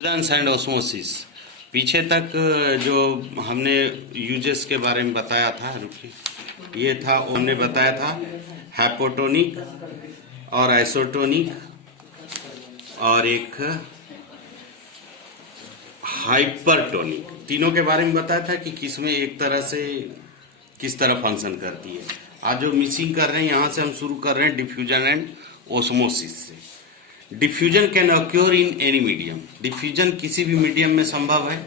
Diffusion and osmosis. पीछे तक जो हमने यूजेस के बारे में बताया था, रुकिए, ये था, हमने बताया था हाइपोटोनिक और आइसोटोनिक और एक हाइपरटोनिक, तीनों के बारे में बताया था कि किसमें एक तरह से किस तरह फंक्शन करती है। आज जो मिसिंग कर रहे हैं, यहाँ से हम शुरू कर रहे हैं डिफ्यूजन एंड ओस्मोसिस से। Diffusion can occur in any medium. Diffusion किसी भी मीडियम में संभव है।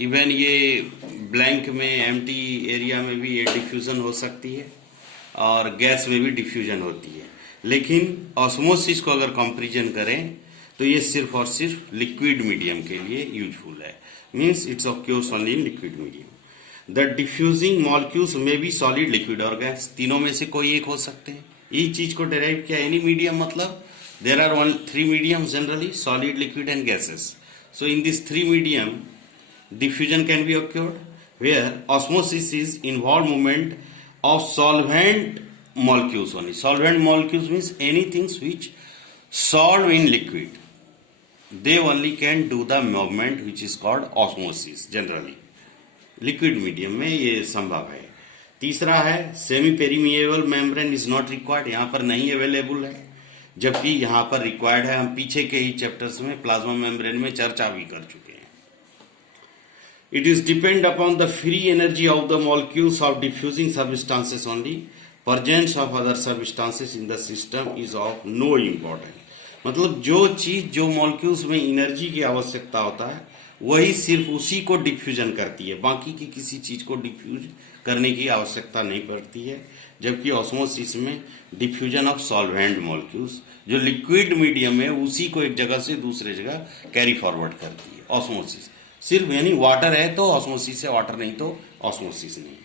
इवन ये ब्लैंक में, एम्प्टी एरिया में भी ये डिफ्यूजन हो सकती है और गैस में भी डिफ्यूजन होती है। लेकिन ऑस्मोसिस को अगर कंपैरिजन करें तो ये सिर्फ और सिर्फ लिक्विड मीडियम के लिए यूजफुल है। Means it's occurs only in liquid medium. The diffusing molecules में भी सॉलिड, लिक्विड और गैस, तीनों में से कोई एक हो सकते हैं। इस चीज को डेराइव किया एनी मीडियम, मतलब there are three mediums generally: solid, liquid and gases. So in this three medium, diffusion can be occurred, where osmosis is involved movement of solvent molecules only. Solvent molecules means anything which solve in liquid, they only can do the movement which is called osmosis generally. Liquid medium में ये संभव है। तीसरा है semi permeable membrane is not required, यहाँ पर नहीं available है, जबकि यहाँ पर रिक्वायर्ड है। हम पीछे के ही चैप्टर्स में प्लाज्मा मेम्ब्रेन में चर्चा भी कर चुके हैं। It is depend upon the free energy of the molecules of diffusing substances only. Presence of other substances in the system is of no importance. मतलब जो चीज, जो मॉलिक्यूल्स में एनर्जी की आवश्यकता होता है, वही सिर्फ उसी को डिफ्यूजन करती है, बाकी की किसी चीज को डिफ्यूज करने की आवश्यकता नहीं पड़ती है। जबकि ऑस्मोसिस में डिफ्यूजन ऑफ सॉल्वेंट मॉलिक्यूल्स, जो लिक्विड मीडियम है, उसी को एक जगह से दूसरे जगह कैरी फॉरवर्ड करती है। ऑस्मोसिस सिर्फ, यानी वाटर है तो ऑस्मोसिस है, वाटर नहीं तो ऑस्मोसिस नहीं।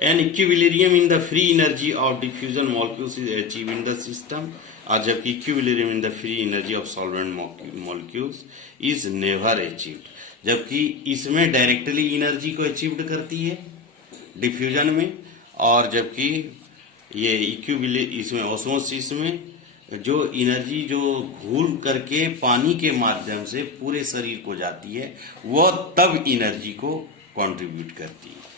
An equilibrium in the free energy of diffusion molecules is achieve in the system, और जबकि equilibrium in the free energy of solvent molecules is never achieved. जबकि इसमें डायरेक्टली एनर्जी को अचीव्ड करती है डिफ्यूजन में, और जबकि ये इसमें ऑस्मोसिस में जो एनर्जी जो घूल करके पानी के माध्यम से पूरे शरीर को जाती है, वह तब एनर्जी को कंट्रीब्यूट करती है।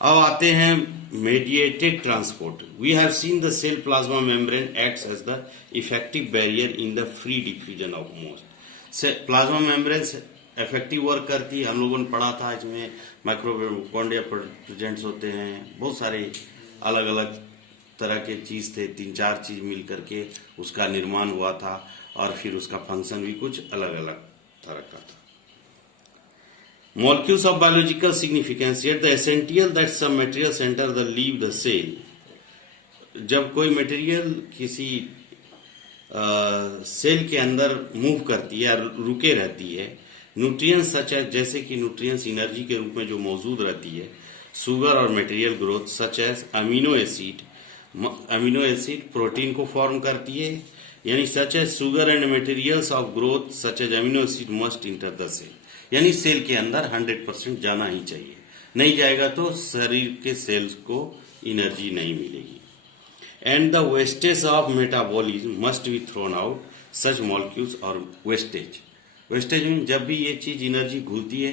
अब आते हैं mediated transport. We have seen the cell plasma membrane acts as the effective barrier in the free diffusion of most. Plasma membrane effective work करती है। हम लोगों ने पढ़ा था, इसमें माइक्रोकॉन्ड्रिया प्रेजेंट्स होते हैं, बहुत सारे अलग अलग तरह के चीज थे, 3-4 चीज मिल करके उसका निर्माण हुआ था, और फिर उसका फंक्शन भी कुछ अलग अलग तरह का था। Molecules of biological significance, yet the essential that some materials enter the leave the cell. जब कोई मटेरियल किसी सेल के अंदर मूव करती है या रुके रहती है, न्यूट्रिएंट्स सच एज, जैसे कि न्यूट्रिएंट्स एनर्जी के रूप में जो मौजूद रहती है, शुगर और material growth such as amino acid, amino acid protein को फॉर्म करती है, यानी such as sugar and materials of growth such as amino acid must enter the cell. यानी सेल के अंदर 100% जाना ही चाहिए, नहीं जाएगा तो शरीर के सेल्स को एनर्जी नहीं मिलेगी। And the wastage of metabolism must be thrown out such molecules और वेस्टेज। वेस्टेज में जब भी ये चीज एनर्जी घुलती है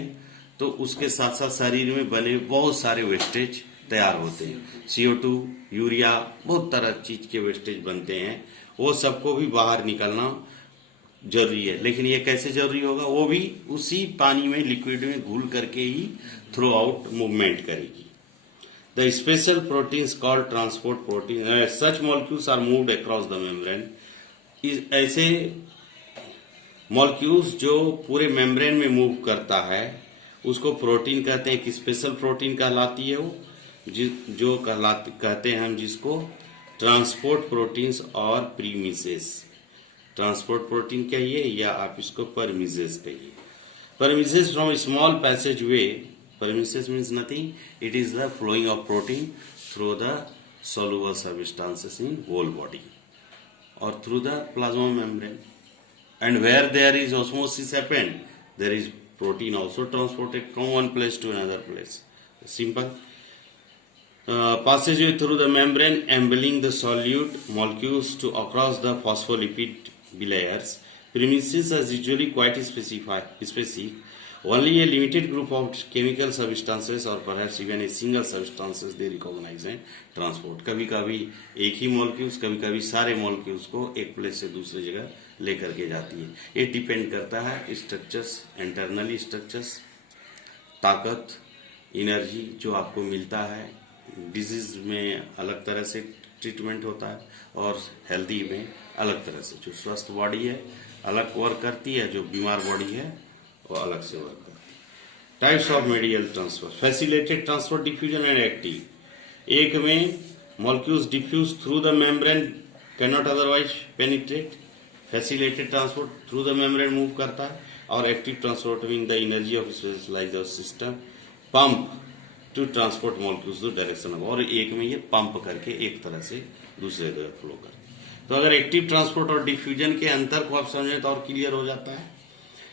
तो उसके साथ साथ शरीर में बने बहुत सारे वेस्टेज तैयार होते हैं। CO2, यूरिया, बहुत तरह चीज के वेस्टेज बनते हैं, वो सबको भी बाहर निकलना जरूरी है। लेकिन ये कैसे जरूरी होगा? वो भी उसी पानी में, लिक्विड में घुल करके ही थ्रू आउट मूवमेंट करेगी। The special proteins called transport protein, such molecules are moved across the membrane. ऐसे मॉलिक्यूल्स जो पूरे मेम्ब्रेन में मूव करता है, उसको प्रोटीन कहते हैं। एक स्पेशल प्रोटीन कहलाती है वो, जो कहते हैं हम जिसको ट्रांसपोर्ट प्रोटीन्स और प्रीमिसेस। ट्रांसपोर्ट प्रोटीन कहिए या आप इसको परमिसेस कहिए। Premises from small passage way, premises means nothing, it is the flowing of protein through the soluble substances in whole body or through the plasma membrane. And where there is osmosis happen, there is protein also transported from one place to another place. Simple. Passageway through the membrane enabling the solute molecules to across the phospholipid bilayers Premises are usually quite specific. Only a limited group of chemical substances or perhaps even a single substances they recognize and transport. कभी कभी एक ही molecules, कभी कभी सारे molecules को एक place से दूसरे जगह लेकर के जाती है. ये डिपेंड करता है स्ट्रक्चर्स, इंटरनली स्ट्रक्चर्स, ताकत, एनर्जी जो आपको मिलता है. डिजीज में अलग तरह से ट्रीटमेंट होता है और हेल्दी में अलग तरह से. जो स्वस्थ बॉडी है अलग वर्क करती है, जो बीमार बॉडी है वो अलग से वर्क करती है. Types of material transfer. Facilitated transfer, diffusion and active. एक में molecules diffuse through the membrane, can not otherwise penetrate. Facilitated transport through the membrane move करता है. और active transport mean the energy of specialised system pump to transport molecules to direction of. और एक में ये pump करके एक तरह से दूसरे जगह फ्लो करते हैं. तो अगर एक्टिव ट्रांसपोर्ट और डिफ्यूजन के अंतर को आप समझें तो और क्लियर हो जाता है.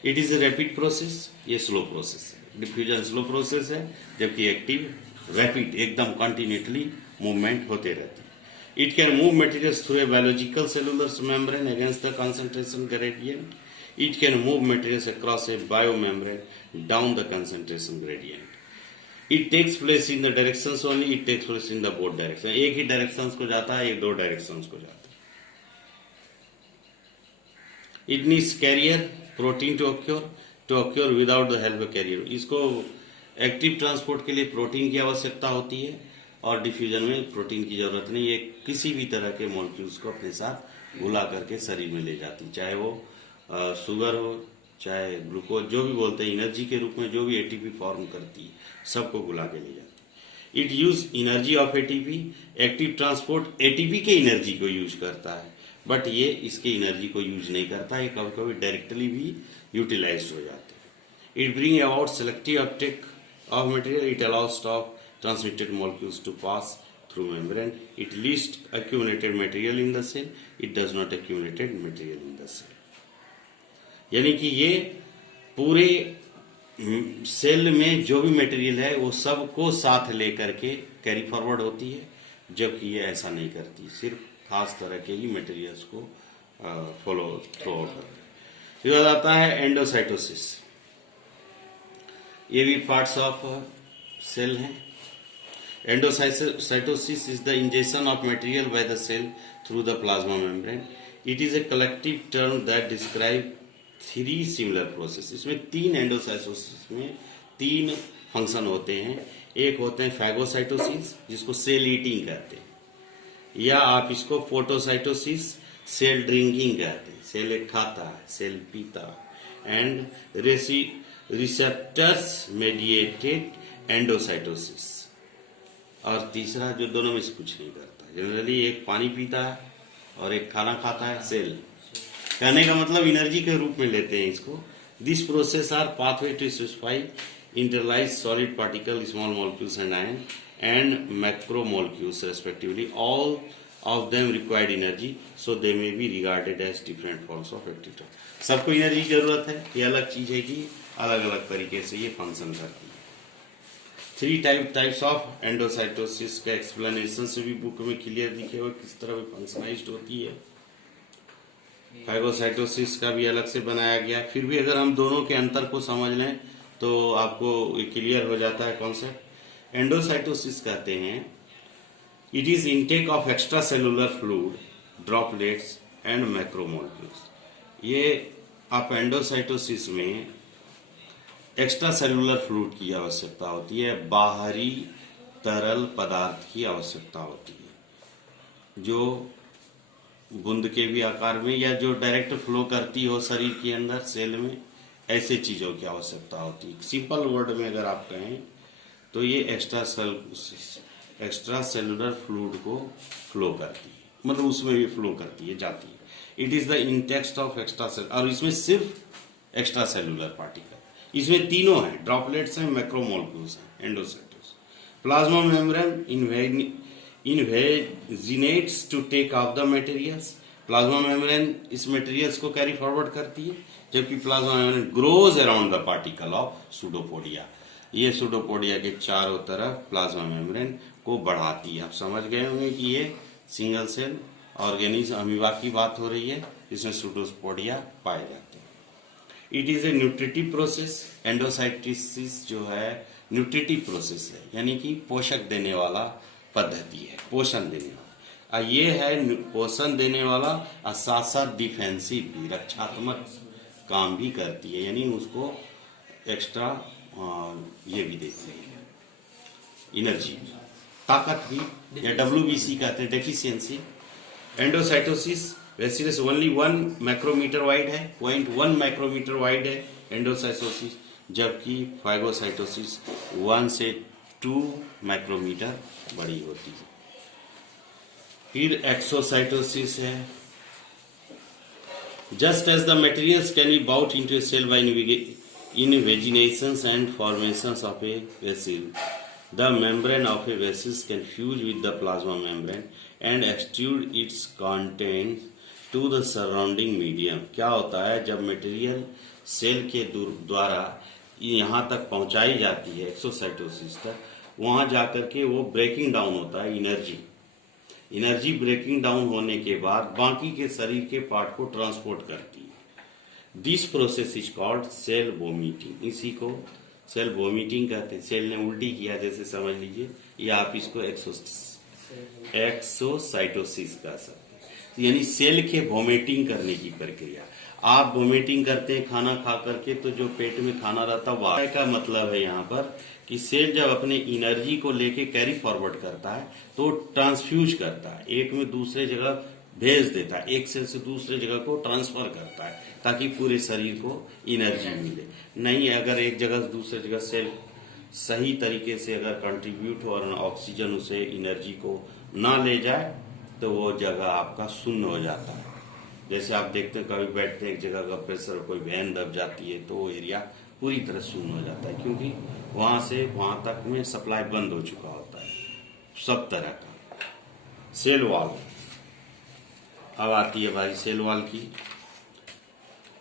It is a rapid process, ये स्लो प्रोसेस है. डिफ्यूजन स्लो प्रोसेस है, जबकि एक्टिव रैपिड, एकदम कंटिन्यूसली मूवमेंट होते रहते हैं. It can move materials through a biological cellular membrane against the concentration gradient. It can move materials across a bio membrane down the concentration gradient. It takes place in the directions only. It takes place in the both direction. एक ही directions को जाता है, एक दो directions को जाता है. It needs carrier protein to occur without the help of carrier. इसको एक्टिव ट्रांसपोर्ट के लिए प्रोटीन की आवश्यकता होती है और डिफ्यूजन में प्रोटीन की जरूरत नहीं. ये किसी भी तरह के मॉलिक्यूल्स को अपने साथ घुला करके शरीर में ले जाती है, चाहे वो शुगर हो, चाहे ग्लूकोज, जो भी बोलते हैं एनर्जी के रूप में जो भी एटीपी फॉर्म करती है, सबको घुला के ले जाती है. It use energy of ATP. Active transport ATP के एनर्जी को यूज करता है, बट ये इसके एनर्जी को यूज नहीं करता है. कभी कभी डायरेक्टली भी यूटिलाइज हो जाते हैं. It bring about selective Uptake of material. It allows of transmitted molecules to pass through membrane. It least accumulated material in the cell. It does not accumulated material in the cell. यानी कि ये पूरे cell में जो भी material है वो सबको साथ लेकर के कैरी फॉरवर्ड होती है, जबकि ये ऐसा नहीं करती. सिर्फ खास तरह के ही मटेरियल्स को फॉलो थ्रू आउट करती है. फिर आता है एंडोसाइटोसिस. ये भी पार्ट्स ऑफ सेल हैं. Endocytosis is the ingestion of material by the cell through the plasma membrane. It is a collective term that describes three similar processes. इसमें तीन एंडोसाइटोसिस में तीन फंक्शन होते हैं. एक होते हैं फैगोसाइटोसिस, जिसको सेल ईटिंग कहते हैं, या आप इसको फोटोसाइटोसिस, सेल ड्रिंकिंग कहते हैं. सेल एक खाता है, सेल पीता है. And receptors mediated endocytosis. और तीसरा जो दोनों में से कुछ नहीं करता. जनरली एक पानी पीता है और एक खाना खाता है. सेल कहने का मतलब एनर्जी के रूप में लेते हैं इसको. This process are pathway to specify internalise solid particle, small molecules and ion and macro molecules respectively. All of them required energy, so they may be regarded as different forms of activity. सबको energy की जरूरत है. ये अलग चीज है कि अलग अलग तरीके से ये फंक्शन करती है. थ्री टाइप्स ऑफ एंडोसाइटोसिस का एक्सप्लेनेशन से भी बुक में क्लियर दिखे हुए किस तरह फंक्शनाइज्ड होती है. फाइगोसाइटोसिस का भी अलग से बनाया गया. फिर भी अगर हम दोनों के अंतर को समझ लें तो आपको क्लियर हो जाता है कॉन्सेप्ट. एंडोसाइटोसिस कहते हैं it is intake of extra cellular fluid, droplets and macromolecules. ये आप एंडोसाइटोसिस में एक्स्ट्रा सेलुलर फ्लूइड की आवश्यकता होती है, बाहरी तरल पदार्थ की आवश्यकता होती है, जो बूंद के भी आकार में या जो डायरेक्ट फ्लो करती हो शरीर के अंदर सेल में, ऐसे चीजों की आवश्यकता होती है. सिंपल वर्ड में अगर आप कहें तो ये एक्स्ट्रा सेलुलर फ्लूइड को फ्लो करती है, मतलब उसमें भी फ्लो करती है, जाती है. It is the intake of extra cell. और इसमें सिर्फ एक्स्ट्रा सेलुलर पार्टिकल. इसमें तीनों हैं, ड्रॉपलेट्स हैं, मैक्रोमोलिक्यूल्स हैं. Endocytosis. Plasma membrane invaginates to take of the materials. Plasma membrane इस मटेरियल्स को कैरी फॉरवर्ड करती है, जबकि plasma membrane grows around the particle of pseudopodia. ये सूडोपोडिया के चारों तरफ प्लाज्मा मेम्ब्रेन को बढ़ाती है. आप समझ गए होंगे कि ये सिंगल सेल ऑर्गेनिज्म अमीबा की बात हो रही है, इसमें सूडोस्पोडिया पाए जाते हैं। It is A nutritive process. Endocytosis जो है न्यूट्रिटिव प्रोसेस है, यानी कि पोषक देने वाला पद्धति है, पोषण देने वाला। ये है पोषण देने वाला और साथ साथ डिफेंसिव भी, रक्षात्मक काम भी करती है, यानी उसको एक्स्ट्रा ये भी देती है, एनर्जी, ताकत भी, या WBC कहते हैं, deficiency. Endocytosis vesicles only 1 micrometre wide है, 0.1 माइक्रोमीटर वाइड है एंडोसाइटोसिस, जबकि फाइगोसाइटोसिस 1 से 2 माइक्रोमीटर बड़ी होती है। फिर एक्सोसाइटोसिस है। Just as the materials can be brought into a cell by invaginations and formations of a vessel, the membrane of a vessel can fuse with the plasma membrane and extrude its contents to the surrounding medium। क्या होता है, जब material cell के द्वारा यहाँ तक पहुँचाई जाती है एक्सोसाइटोसिस तक, वहाँ जाकर के वो ब्रेकिंग डाउन होता है, एनर्जी ब्रेकिंग डाउन होने के बाद बाकी के शरीर के पार्ट को ट्रांसपोर्ट करती है। This process is called cell vomiting. इसी को सेल वोमिटिंग कहते हैं। सेल ने उल्टी किया जैसे समझ लीजिए, या आप इसको एक्सोसाइटोसिस कह सकते हैं, यानी सेल के वोमिटिंग करने की प्रक्रिया। आप वोमिटिंग करते हैं खाना खा करके, तो जो पेट में खाना रहता है का मतलब है यहाँ पर कि सेल जब अपने एनर्जी को लेके कैरी फॉरवर्ड करता है तो ट्रांसफ्यूज करता है, एक में दूसरे जगह भेज देता है, एक सेल से दूसरे जगह को ट्रांसफर करता है ताकि पूरे शरीर को एनर्जी मिले। नहीं, अगर एक जगह से दूसरे जगह सेल सही तरीके से अगर कंट्रीब्यूट हो और ऑक्सीजन उसे एनर्जी को ना ले जाए तो वो जगह आपका शून्य हो जाता है। जैसे आप देखते हैं कभी बैठते हैं एक जगह का प्रेशर, कोई वैन दब जाती है तो वो एरिया पूरी तरह शून्य हो जाता है, क्योंकि वहां से वहां तक में सप्लाई बंद हो चुका होता है सब तरह का। सेल वॉल अब आती है भाई सेल वॉल की।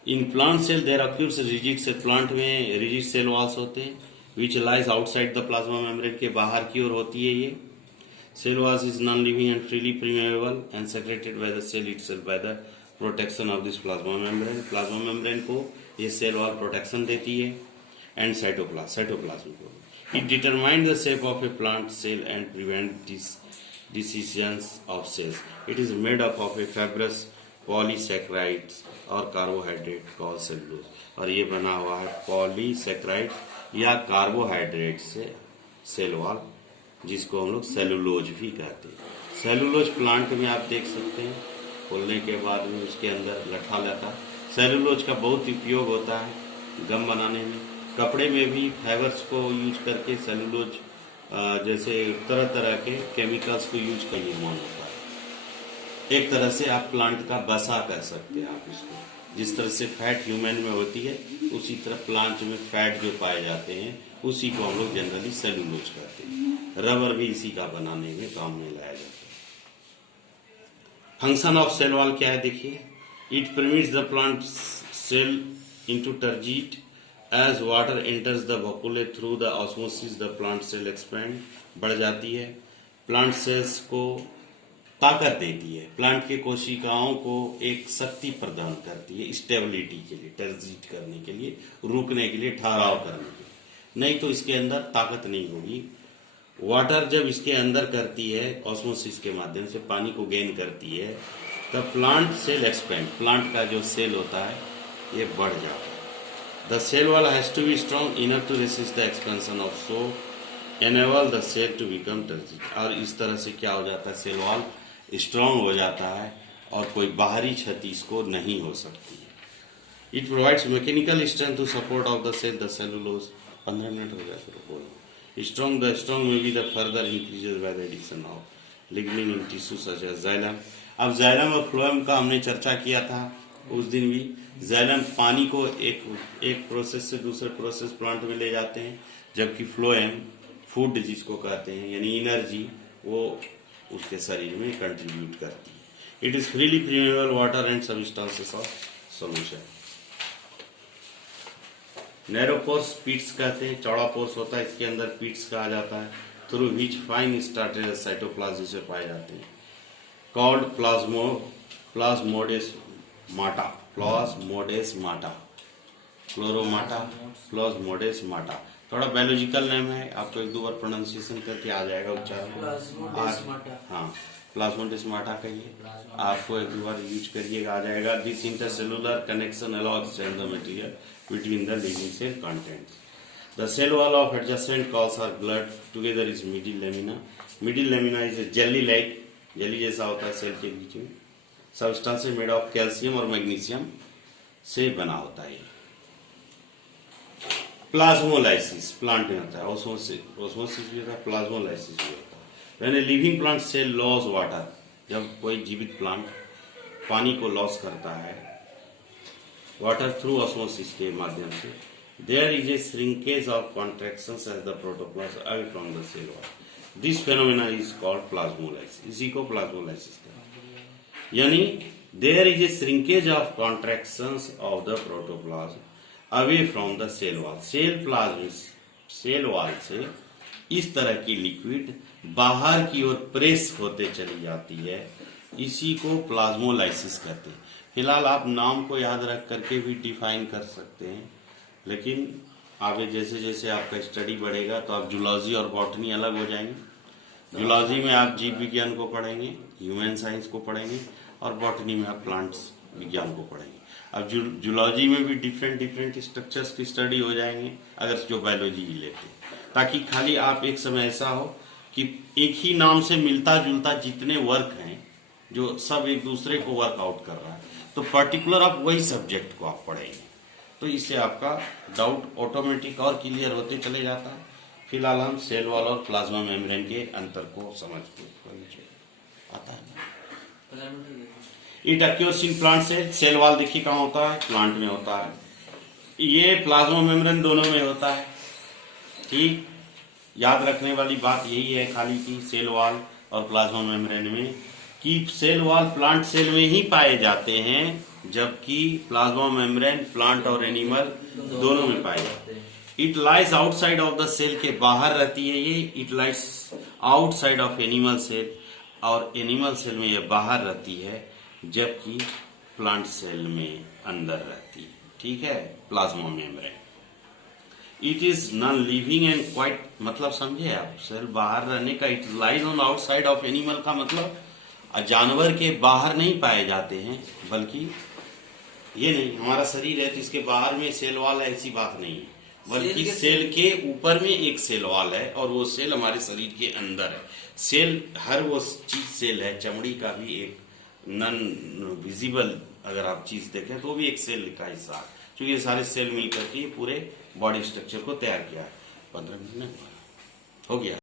In plant cell there occurs rigid cell, plant में रिजिड सेल वॉल्स होते हैं which lies outside the plasma membrane, के बाहर की ओर होती है ये। Cell walls is non living and freely permeable and secreted by the cell itself by the protection of this plasma membrane. Plasma membrane को ये सेल वॉल प्रोटेक्शन देती है। एंड साइटोप्लाज्म को it determine the shape of A plant cell and prevent decisions of cells. It is made up of a fibrous polysaccharides और carbohydrate called cellulose, और ये बना हुआ है पॉलीसेक्राइड या कार्बोहाइड्रेट से सेल वॉल, जिसको हम लोग सेलुलोज भी कहते हैं। सेलुलोज प्लांट में आप देख सकते हैं, खोलने के बाद में उसके अंदर लठा लता सेलुलोज का बहुत उपयोग होता है गम बनाने में। कपड़े में भी फाइबर्स को यूज करके सेलुलोज जैसे तरह तरह के केमिकल्स को यूज कर निर्माण होता है। एक तरह से आप प्लांट का बसा कह सकते हैं आप इसको। जिस तरह से फैट ह्यूमन में होती है, उसी तरह प्लांट में फैट जो पाए जाते हैं उसी को हम लोग जनरली सेलुलोज कहते हैं। रबर भी इसी का बनाने में काम में लाया जाता है। फंक्शन ऑफ सेल वॉल क्या है देखिए। It permits the plant cell into turgid as water enters the vacuole through the osmosis the plant cell expand, बढ़ जाती है। प्लांट सेल्स को ताकत देती है, प्लांट के कोशिकाओं को एक शक्ति प्रदान करती है स्टेबिलिटी के लिए, टर्जीट करने के लिए, रुकने के लिए, ठहराव करने के लिए। नहीं तो इसके अंदर ताकत नहीं होगी। वाटर जब इसके अंदर करती है ऑस्मोसिस के माध्यम से पानी को गेन करती है, तब प्लांट सेल एक्सपेंड, प्लांट का जो सेल होता है ये बढ़ जाता है। The cell wall has to be strong enough to resist the expansion of so enable the cell to become turgid। और इस तरह से क्या हो जाता है, सेल वॉल स्ट्रांग हो जाता है और कोई बाहरी क्षति इसको नहीं हो सकती है। It provides mechanical strength to support of the cell, the cellulose। 15 minute हो गया फिर बोलो। Strong may be the further increases by the addition of lignin in tissue such as xylem। अब xylem और phloem का हमने चर्चा किया था उस दिन भी। xylem पानी को एक प्रोसेस से दूसरे प्रोसेस प्लांट में ले जाते हैं, जबकि फ्लोएम फूड जिसको कहते हैं यानी एनर्जी वो उसके शरीर में कंट्रीब्यूट करती है। It is freely permeable water and substances of solution. Narrow pores pits कहते हैं, चौड़ा पोर्स होता है, इसके अंदर पिट्स कहा जाता है, through which fine started cytoplasm से पाए जाते हैं। कॉल्ड प्लाज्मोडेस माटा, प्लाज्मोडेस्माटा, क्लोरोमाटा, प्लाज्मोडेस्माटा। थोड़ा बायोलॉजिकल नेम है, आपको एक दो बार प्रोनाउंसिएशन करके आ जाएगा उच्चारण। हाँ, प्लाज्मोडेस्माटा कहिए, आपको एक दो बार यूज करिएगा आ जाएगा। This intercellular connection allows send the material between the living cell contents. The cell wall of adjacent walls are blurred together is middle lamina. Middle lamina is a jelly-like, jelly जैसा होता है cell के बीच में। Substance made of calcium और magnesium से बना होता है। प्लाज्मोलाइसिस प्लांट में होता है, ओस्मोसिस भी होता है, प्लाज्मोलाइसिस भी होता है। When a living plant cell lose water, जब कोई जीवित प्लांट पानी को लॉस करता है वाटर थ्रू ऑस्मोसिस के माध्यम से, there is a shrinkage of contractions as the protoplasm away from the cell wall. This phenomena is called plasmolysis. इसी को प्लाज्मोलाइसिस कहते हैं। यानी there is a shrinkage of contractions of the protoplasm away from the cell wall. Cell wall से इस तरह की liquid बाहर की ओर प्रेस होते चली जाती है, इसी को प्लाज्मोलाइसिस कहते हैं। फिलहाल आप नाम को याद रख करके भी डिफाइन कर सकते हैं, लेकिन आगे जैसे जैसे आपका स्टडी बढ़ेगा तो आप जूलॉजी और बॉटनी अलग हो जाएंगे। जूलॉजी में आप जीव विज्ञान को पढ़ेंगे, ह्यूमन साइंस को पढ़ेंगे, और बॉटनी में आप प्लांट्स विज्ञान को पढ़ेंगे। अब जूलॉजी में भी डिफरेंट स्ट्रक्चर्स की स्टडी हो जाएंगे अगर जो बायोलॉजी लेते, ताकि खाली आप एक समय ऐसा हो कि एक ही नाम से मिलता जुलता जितने वर्क हैं जो सब एक दूसरे को वर्कआउट कर रहा है, तो पर्टिकुलर आप वही सब्जेक्ट को आप पढ़ेंगे, तो इससे आपका डाउट ऑटोमेटिक और क्लियर होते चले जाता है। फिलहाल हम सेल वॉल और प्लाज्मा मेम्ब्रेन के अंतर को समझते आता है। It occurs in plant cell wall देखिए कहाँ होता है, प्लांट में होता है। ये प्लाज्मा मेम्ब्रेन दोनों में होता है। ठीक, याद रखने वाली बात यही है खाली कि सेल वॉल और प्लाज्मा मेम्ब्रेन में कि सेल वॉल प्लांट सेल में ही पाए जाते हैं, जबकि प्लाज्मा मेम्ब्रेन प्लांट और एनिमल दोनों में पाए जाते हैं। It lies outside of the cell के बाहर रहती है ये, it lies outside of animal cell, और एनिमल सेल में ये बाहर रहती है, जबकि प्लांट सेल में अंदर रहती है। ठीक है, plasma membrane it is non living and quite, मतलब समझे आप, सेल बाहर रहने का, it lies on outside of animal का मतलब जानवर के बाहर नहीं पाए जाते हैं, बल्कि ये नहीं हमारा शरीर है तो इसके बाहर में सेल वॉल है, ऐसी बात नहीं है, बल्कि सेल के ऊपर में एक सेल वॉल है और वो सेल हमारे शरीर के अंदर है। सेल हर वो चीज सेल है, चमड़ी का भी एक नॉन विजिबल अगर आप चीज देखें तो भी एक सेल का हिस्सा है, क्योंकि ये सारे सेल मिलकर के पूरे बॉडी स्ट्रक्चर को तैयार किया है। 15 मिनट हो गया।